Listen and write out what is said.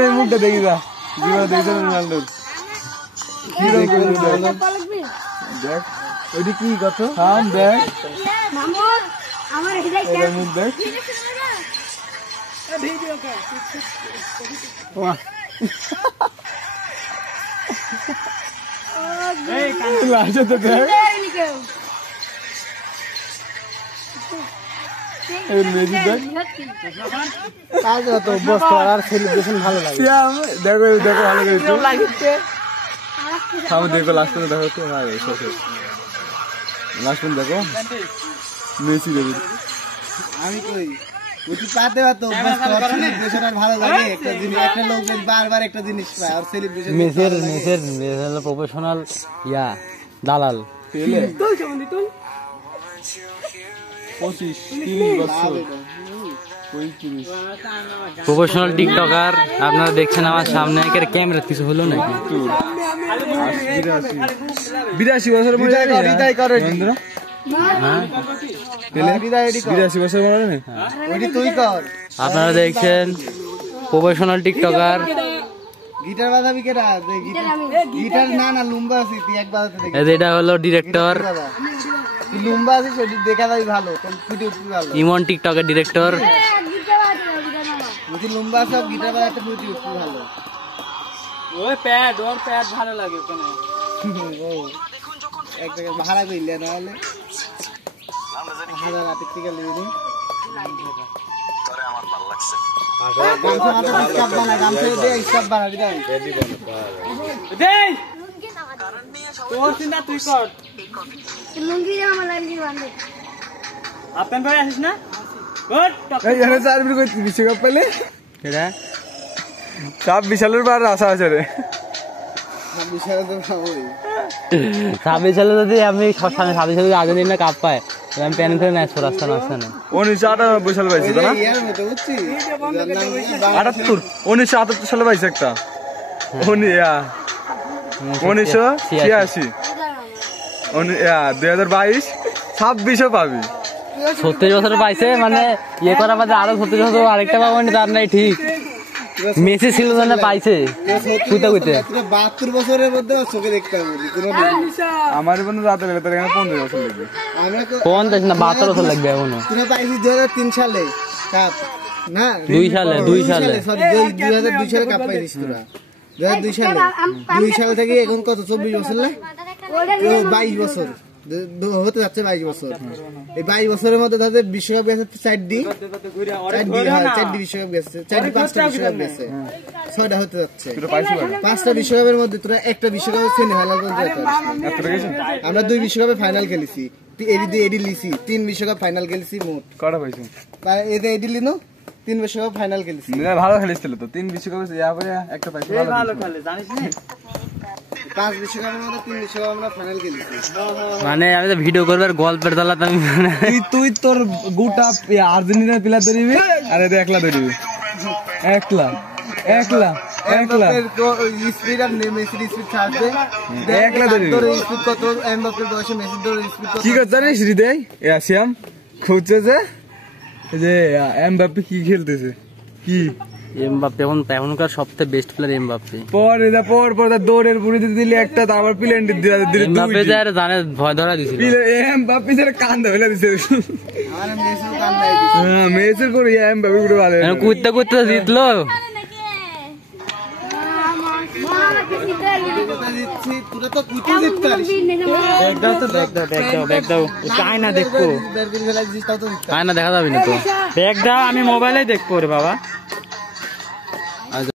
জীবনে মুখটা দেখি যা জীবনে দেখছেন রোনাল্ডোর দেখ ওইটি কি কথা থাম দেখ মুখ দেখ লাস্টে তো দেখ মেজি দেখ তো বস আর সেলিব্রেশন ভালো লাগে দেখো দেখো ভালো লাগে থামো দেখো লাস্ট পর্যন্ত দেখো তো লাস্ট পর্যন্ত দেখো মেসি দেবে আমি কই ওটি পাতে তো সেলিব্রেশন আর ভালো লাগে একটা জিনিস একটা লোক বারবার একটা জিনিস পায় আর সেলিব্রেশন মেসের প্রফেশনাল ইয়া দালাল পেলে 25 বছর প্রফেশনাল টিকটকার আপনারা দেখছেন আমার সামনে ক্যামেরা কিছু হলো নাকি 82 বছর বিদায় করে আপনারা দেখছেন প্রফেশনাল টিকটকার গিটার বাজাবি কেডা গিটার না লুম্বা আছে তুই এক বাজাতে দেখ এটা হলো ডিরেক্টর লুম্বা আছে সেটা দেখা যায় ভালো ফুটে উঠবে ভালো ইমন টিকটকের ডিরেক্টর যদি লুম্বা আছে গিটার বাজাতে ফুটে উঠবে ভালো ওর প্যাড ভালো লাগে ওখানে এক জায়গায় ভাড়া কইলে না হলে হাজার রাতে থেকে লিবি তোরে আমার ভালো লাগছে বিশ্বকাপ পেলে সব বিশালের বার আশা আছে রে 26 সালে যদি আমি 26 সালে আর্জেন্টিনা কাপ পায় আমি প্যান করে ম্যাচ করার রাস্তা আসছে না 1998 সালে পাইছি তো না 1978 সালে পাইছি একটা 1986 2022 26 পাবি 36 বছর পাইছে মানে ইয়ে করা বাদে আরো 36 বছর আরেকটা পাবো না তার নাই ঠিক মেসি ছিল না পাইছে কইতে 72 বছরের মধ্যে চোখে দেখতে হবে আমার বন্ধু রাতে বেলা তার এখানে 15 বছর লাগবে 50 না 72 বছর লাগবে এখনো তুমি পাইছি 2003 সালে কাপ না 2 সালে সরি 2002 সালে কাপ পাইছিস তোরা 2002 সালে 2 সাল থেকে এখন কত 24 বছর না 22 বছর হতে যাচ্ছে 22 বছর এই 22 বছরের মধ্যে তাদের বিশ্বকাপ গেছে 4টি বিশ্বকাপ গেছে 5টা বিশ্বকাপ গেছে 6টা হতে যাচ্ছে 5টা বিশ্বকাপের মধ্যে তোরা একটা বিশ্বকাপে সেমিফাইনাল পর্যন্ত আমরা 2 বিশ্বকাপে ফাইনাল খেলেছি এডি লিসি 3 বিশ্বকাপ ফাইনাল খেলেছি মোট কটা পাইছো এতে এডি লিনো 3 বিশ্বকাপ ফাইনাল খেলেছি ভালো খেলেছিল তো 3 বিশ্বকাপে একটা পাইছো ভালো খেলে জানিস না 5 বিশ্বকাপের মধ্যে 3 বিশ্বকাপ আমরা ফাইনাল খেলেছি মানে আমি তো ভিডিও করবার গল্পের দলাতে আমি তুই তোর গোটা আর্জেন্টিনা প্লেয়ার ধরিবি আরে একলা ধরিবি একলা স্পিড আর মেসি স্পিড ছাড়বে একলা ধরিবি তোর স্পিড কত এমবাপ্পের বয়সে মেসি তোর স্পিড কত কি করছ জানিস হৃদয় আসিয়াম খুঁজছে যে এমবাপ্পে কি খেলতেছে কি এমবাপ্পে এখনকার সবথেকে বেস্ট প্লেয়ার এমবাপ্পে পর দৌড়ের পুরি দিলি একটা তারপর প্লেন্টি দিলে এমবাপ্পে যারা জানে ভয় ধরা দিছিল এমবাপ্পে যারা কান্দা ফেলে দিছে আমার মেসির কান নাই দিছে মেসির করে এমবাপ্পে পুরো ভালো কুত্তা জিতলো আয়না দেখা যাবে না তো ব্যাগ দাও আমি মোবাইলে দেখবো রে বাবা